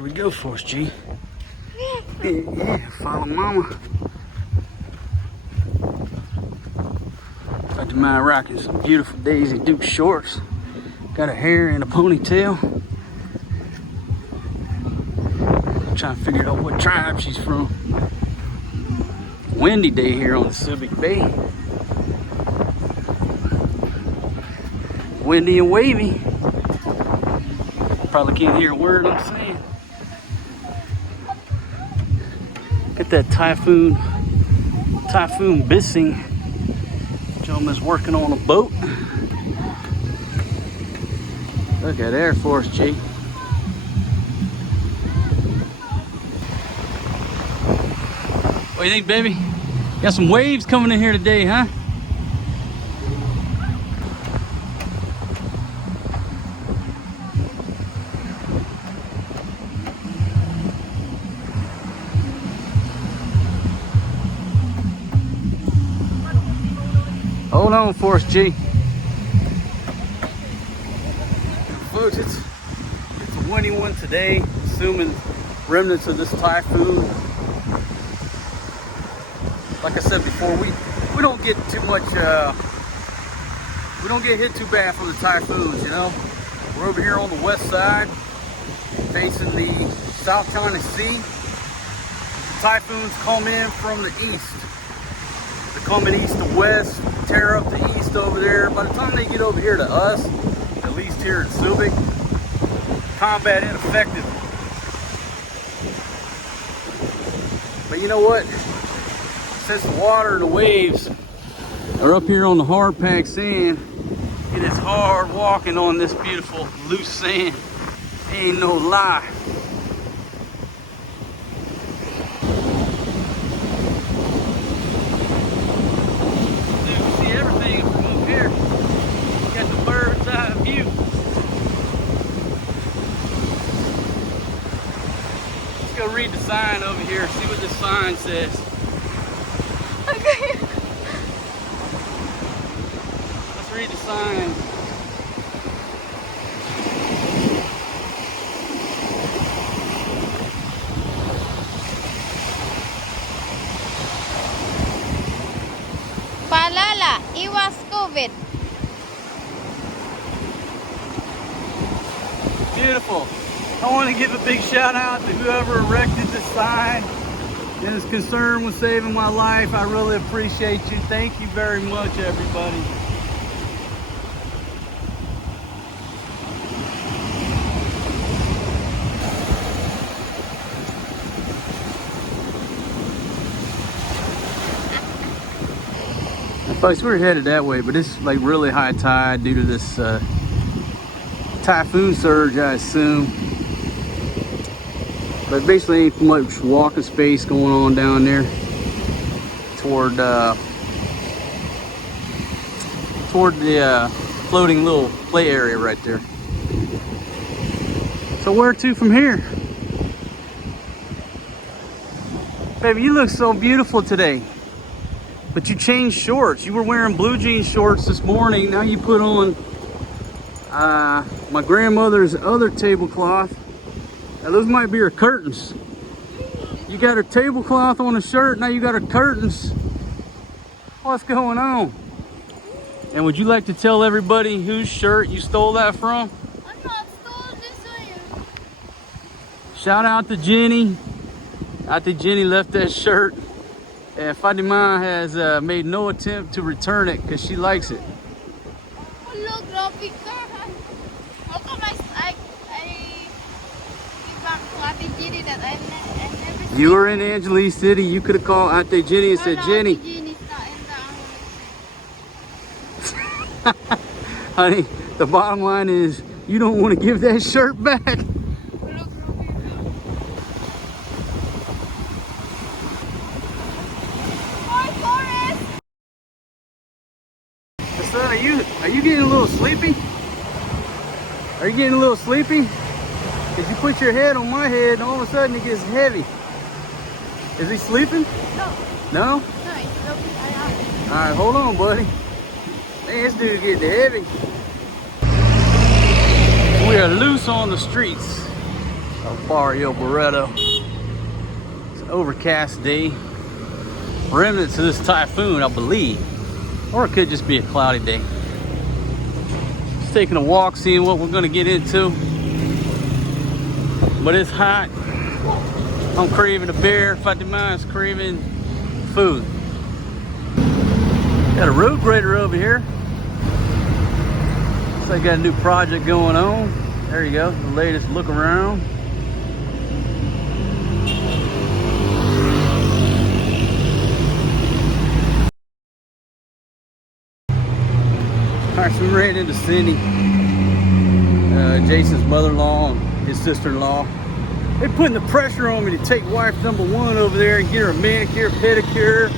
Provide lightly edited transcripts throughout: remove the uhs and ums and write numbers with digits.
Here we go, Force G. Yeah, follow mama. Got the mind rocking some beautiful Daisy Duke shorts. Got her hair in a ponytail. I'm trying to figure out what tribe she's from. Windy day here on the Subic Bay. Windy and wavy. Probably can't hear a word I'm saying. Get that typhoon bissing. Gentleman's working on a boat. Look at Air Force G. What do you think, baby? Got some waves coming in here today, huh? Hold on, Force G. Folks, it's a windy one today, assuming remnants of this typhoon. Like I said before, we don't get too much, we don't get hit too bad from the typhoons, you know. We're over here on the west side, facing the South China Sea. The typhoons come in from the east. They're coming east to west, tear up the east over there. By the time they get over here to us, at least here in Subic, combat ineffective. But you know what? Since the water and the waves are up here on the hard packed sand, it is hard walking on this beautiful loose sand. Ain't no lie. Go read the sign over here, see what this sign says. Okay. Let's read the sign. Palala, iwas COVID. Beautiful. I want to give a big shout out to whoever erected this sign and is concerned with saving my life. I really appreciate you. Thank you very much, everybody. Folks, we're headed that way, but it's like really high tide due to this typhoon surge, I assume. But basically ain't much walking space going on down there toward the floating little play area right there. So where to from here? Baby, you look so beautiful today. But you changed shorts. You were wearing blue jean shorts this morning. Now you put on my grandmother's other tablecloth. Now those might be her curtains. You got her tablecloth on a shirt, now you got her curtains. What's going on? And would you like to tell everybody whose shirt you stole that from? I'm not stolen this way. Shout out to Jenny. I think Jenny left that shirt. And Fatima has made no attempt to return it because she likes it. Oh, look, Robby. How come I give back to Ate Jenny that I've never seen? You were in Angeles City. You could have called Auntie Jenny and said, Jenny. Ate Jenny's not in the Honey, the bottom line is you don't want to give that shirt back. Look, Robby. Hi, Forrest. Son, are you getting a little sleepy? Are you getting a little sleepy? Because you put your head on my head and all of a sudden it gets heavy. Is he sleeping? No. No? No, it's Robby. All right, hold on, buddy. Man, this dude getting heavy. We are loose on the streets of Barrio Barretto. It's an overcast day. Remnants of this typhoon, I believe. Or it could just be a cloudy day. Just taking a walk, seeing what we're gonna get into. But it's hot. I'm craving a beer. Fatima's craving food. Got a road grader over here. Looks like got a new project going on. There you go, the latest look around. Alright, so we ran into Cindy, Jason's mother-in-law and his sister-in-law. They're putting the pressure on me to take wife number one over there and get her a manicure, pedicure,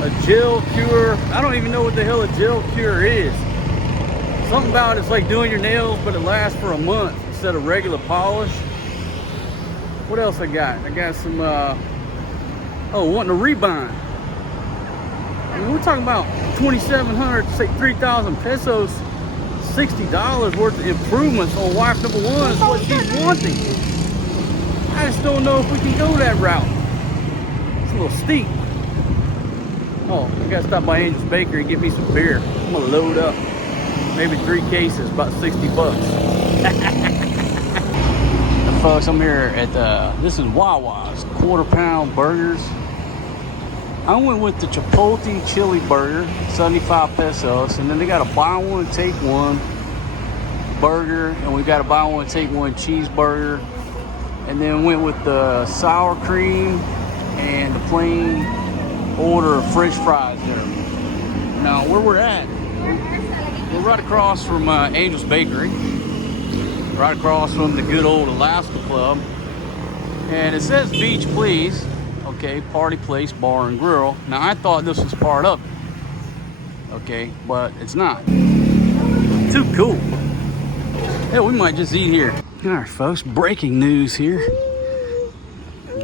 a gel cure. I don't even know what the hell a gel cure is. Something about it's like doing your nails, but it lasts for a month instead of regular polish. What else I got? I got some, wanting a rebind. I mean, we're talking about 2,700, say 3,000 pesos, $60 worth of improvements on wife number one is what she's wanting. I just don't know if we can go that route. It's a little steep. Oh, I gotta stop by Angel's Bakery and get me some beer. I'm gonna load up. Maybe 3 cases, about 60 bucks. Folks, I'm here at this is Wawa's quarter-pound burgers. I went with the Chipotle chili burger, 75 pesos, and then they got a buy one take one burger, and we got a buy one take one cheeseburger, and then went with the sour cream and the plain order of French fries there. Now where we're at, we're right across from Angel's Bakery, right across from the good old Alaska Club, and it says beach please. Okay, party place, bar and grill. Now I thought this was part of it. Okay, but it's not. Too cool. Yeah, we might just eat here. All right, folks, breaking news here.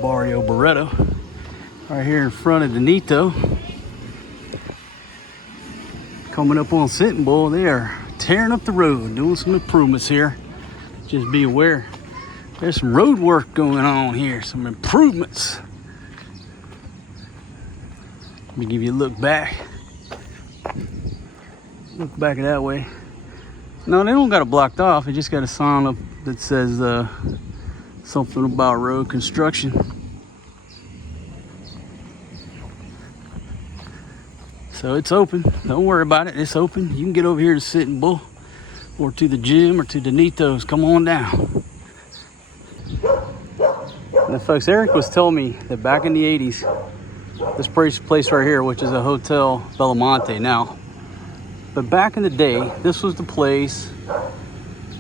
Barrio Barretto, right here in front of the Nito. Coming up on Sitting Bull, they are tearing up the road, doing some improvements here. Just be aware, there's some road work going on here, some improvements. Let me give you a look back. Look back that way. No, they don't got it blocked off. They just got a sign up that says something about road construction. So it's open. Don't worry about it. It's open. You can get over here to Sitting Bull or to the gym or to the Nitos. Come on down. Now, folks, Eric was telling me that back in the 80s, this place right here, which is a Hotel Belamonte now, but back in the day, this was the place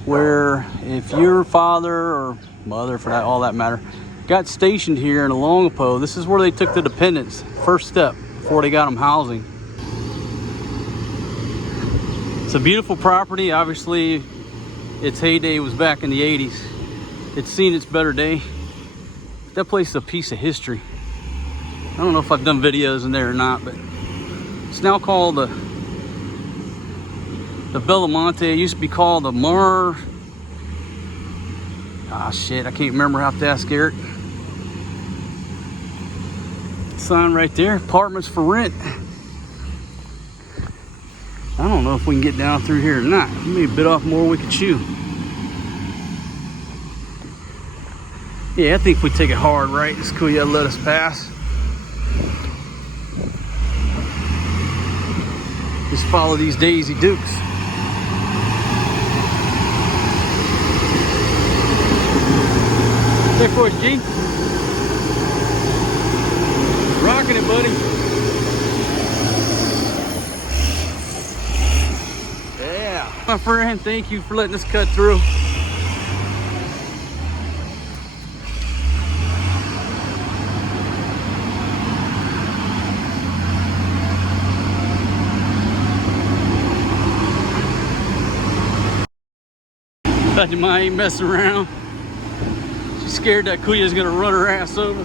where if your father or mother, for that all that matter, got stationed here in Olongapo, this is where they took the dependents, first step, before they got them housing. It's a beautiful property. Obviously, its heyday was back in the 80s. It's seen its better day. That place is a piece of history. I don't know if I've done videos in there or not, but it's now called the Belamonte. It used to be called the shit, I can't remember. I have to ask Eric. Sign right there, apartments for rent. I don't know if we can get down through here or not. Maybe a bit off more we could chew. Yeah, I think if we take it hard right, it's cool. You gotta let us pass. Just follow these Daisy Dukes. There for us, G. Rocking it, buddy. Yeah. My friend, thank you for letting us cut through. Fatima ain't messing around. She's scared that Kuya's gonna run her ass over.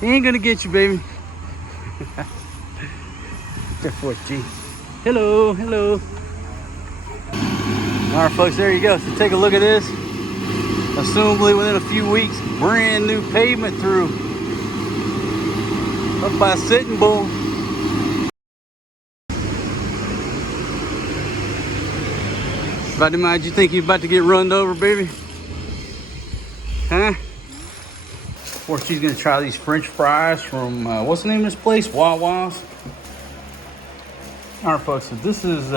He ain't gonna get you, baby. There for it, G. Hello, hello. All right, folks, there you go. So take a look at this. Assumably within a few weeks, brand new pavement through up by Sitting Bull. About the mind you think you're about to get run over, baby? Huh? Of course, she's gonna try these French fries from what's the name of this place? Wawa's. All right, folks. So this is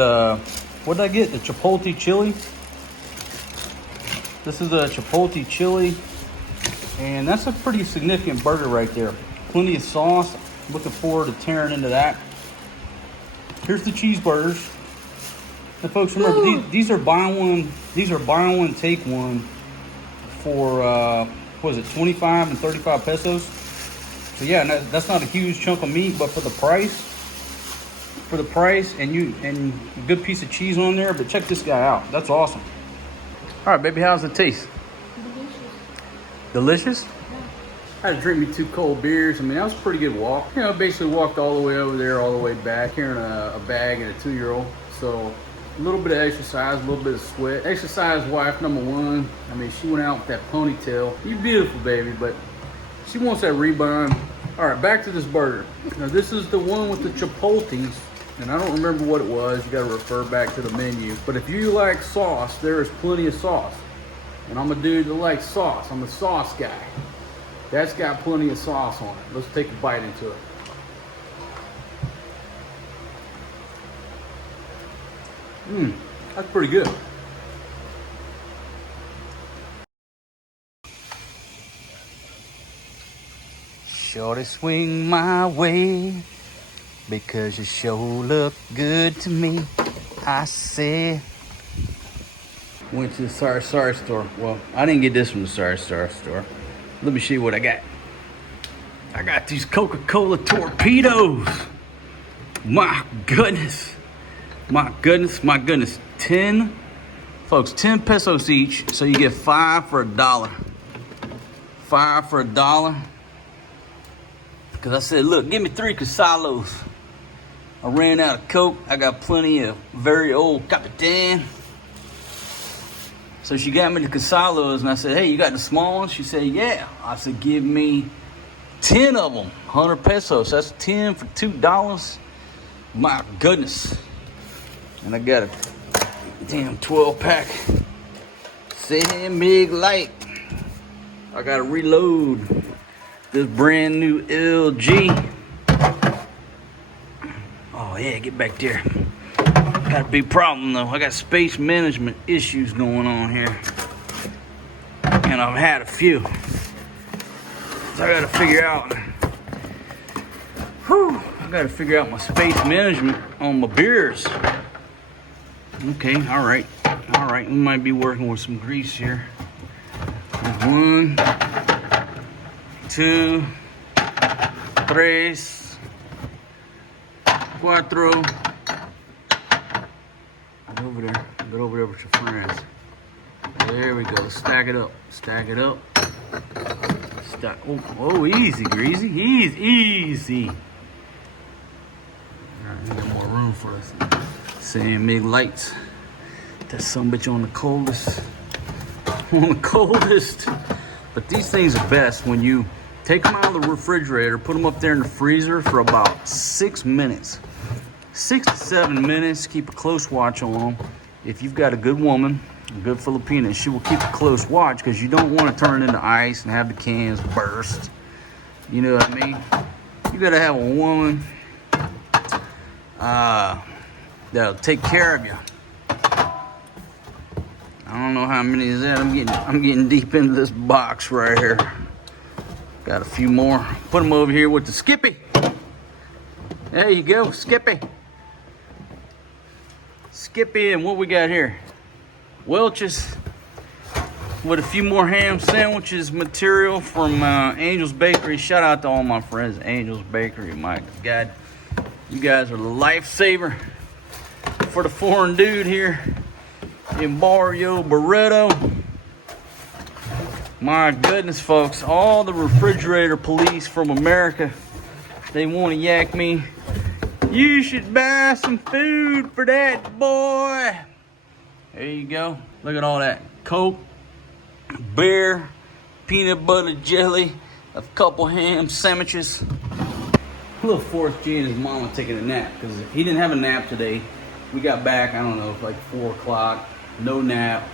what did I get? The Chipotle chili. This is a Chipotle chili, and that's a pretty significant burger right there. Plenty of sauce. Looking forward to tearing into that. Here's the cheeseburgers. And folks, remember these are buy one. These are buy one take one for what is it, 25 and 35 pesos. So yeah, that's not a huge chunk of meat, but for the price, and a good piece of cheese on there. But check this guy out. That's awesome. All right, baby, how's it taste? Delicious? Yeah. I had to drink me 2 cold beers. I mean, that was a pretty good walk. You know, basically walked all the way over there, all the way back, carrying a bag and a 2-year-old. So a little bit of exercise, a little bit of sweat. Exercise wife number 1. I mean, she went out with that ponytail. You're beautiful, baby, but she wants that rebound. All right, back to this burger. Now, this is the one with the Chipotles. And I don't remember what it was. You got to refer back to the menu. But if you like sauce, there is plenty of sauce. And I'm a dude that likes sauce. I'm a sauce guy. That's got plenty of sauce on it. Let's take a bite into it. That's pretty good. Shorty, swing my way, because you sure look good to me, I said. Went to the Sorry store. Well, I didn't get this from the Sorry store. Let me show you what I got. I got these Coca-Cola torpedoes. My goodness. 10 pesos each, so you get 5 for $1. 5 for $1. Because I said, look, give me 3 Casalos. I ran out of Coke. I got plenty of very old Capitan. So she got me the Casalos, and I said, hey, you got the small ones? She said, yeah. I said, give me 10 of them, 100 pesos. That's 10 for $2. My goodness. And I got a damn 12-pack. Same big light. I got to reload this brand new LG. Oh yeah, get back there. Got a big problem though. I got space management issues going on here. And I've had a few. So I gotta figure out. I gotta figure out my space management on my beers. Okay, alright. Alright, we might be working with some grease here. 1, 2, 3, 4. Get over there with your friends. There we go. Stack it up. Oh, easy, Greasy. Easy. All right, we got more room for us. Same big lights. That sumbitch on the coldest. But these things are best when you take them out of the refrigerator, put them up there in the freezer for about 6 minutes. 6 to 7 minutes. Keep a close watch on them. If you've got a good woman, a good Filipina, she will keep a close watch, because you don't want to turn it into ice and have the cans burst. You know what I mean? You gotta have a woman that'll take care of you. I don't know how many is that. I'm getting deep into this box right here. Got a few more. Put them over here with the Skippy. There you go, Skippy. Skippy, and what we got here? Welch's with a few more ham sandwiches material from Angel's Bakery. Shout out to all my friends at Angel's Bakery. My God, you guys are the lifesaver for the foreign dude here in Barrio Barretto. My goodness, folks, all the refrigerator police from America, they want to yak me You should buy some food for that boy. There you go. Look at all that Coke, beer, peanut butter jelly, a couple ham sandwiches. Little Forrest G and his mama taking a nap because he didn't have a nap today. We got back, I don't know, like 4 o'clock, no nap.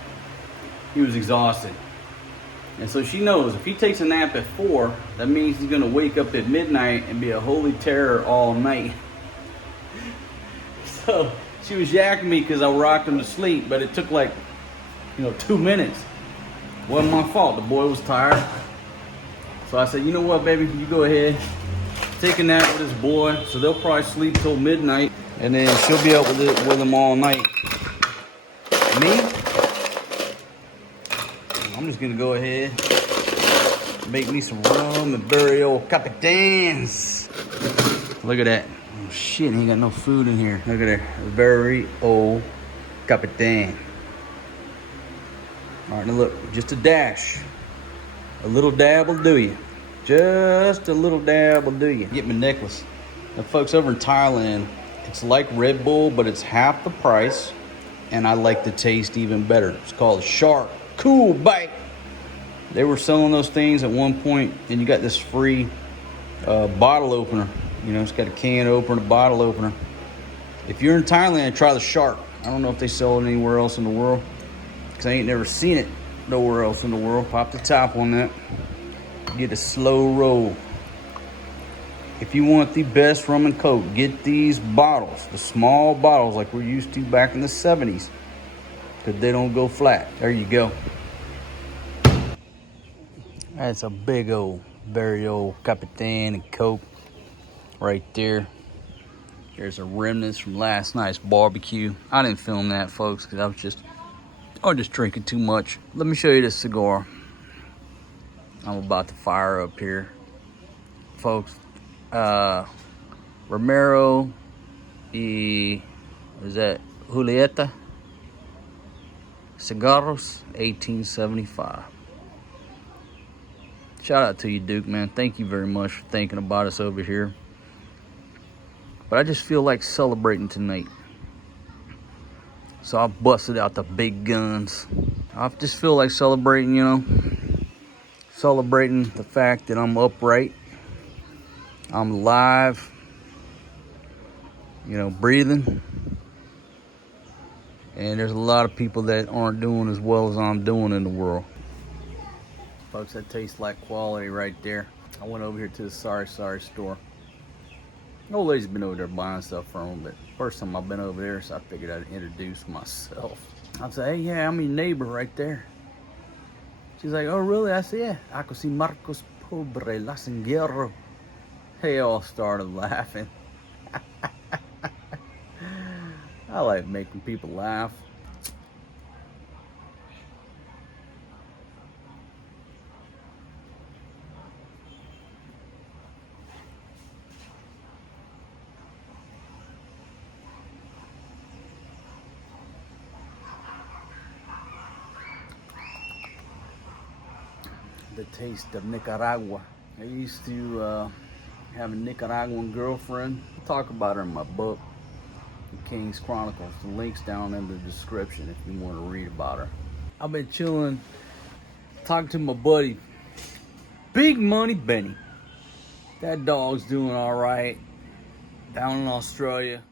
He was exhausted. And so she knows if he takes a nap at 4, that means he's gonna wake up at midnight and be a holy terror all night. So she was yakking me because I rocked him to sleep, but it took like, 2 minutes. Wasn't my fault, the boy was tired. So I said, you know what, baby, you go ahead. Take a nap with this boy, so they'll probably sleep till midnight, and then she'll be up with him all night. Me? I'm just gonna go ahead, make me some rum and Barrio Capitans. Look at that. Oh shit, ain't got no food in here. Look at that. Barrio Capitan. All right, now look, just a dash. A little dab will do you. Just a little dab will do you. Get my necklace. Now folks, over in Thailand, it's like Red Bull, but it's half the price. And I like the taste even better. It's called Shark Cool Bite. They were selling those things at one point, and you got this free bottle opener. It's got a can opener, a bottle opener. If you're in Thailand, try the Shark. I don't know if they sell it anywhere else in the world, because I ain't never seen it nowhere else in the world. Pop the top on that. Get a slow roll. If you want the best rum and coke, get these bottles, the small bottles like we're used to back in the 70s, because they don't go flat. There you go. That's a big old Barrio Capitan and Coke right there. There's a remnants from last night's barbecue. I didn't film that, folks, because I was just drinking too much. Let me show you this cigar I'm about to fire up here, folks. Romero y Julieta Cigarros, 1875. Shout out to you, Duke, man. Thank you very much for thinking about us over here. But I just feel like celebrating tonight, so I busted out the big guns. I just feel like celebrating, celebrating the fact that I'm upright, I'm alive, breathing. And there's a lot of people that aren't doing as well as I'm doing in the world. Folks, that tastes like quality right there. I went over here to the Sorry store. The old lady's been over there buying stuff from them, but first time I've been over there, so I figured I'd introduce myself. I'd say, hey, yeah, I'm your neighbor right there. She's like, oh, really? I said, yeah. Ako si Marcos Pobre Lasingero. They all started laughing. I like making people laugh. The taste of Nicaragua. I used to have a Nicaraguan girlfriend. I'll talk about her in my book, The King's Chronicles. The link's down in the description if you want to read about her. I've been chilling, talking to my buddy, Big Money Benny. That dog's doing all right down in Australia.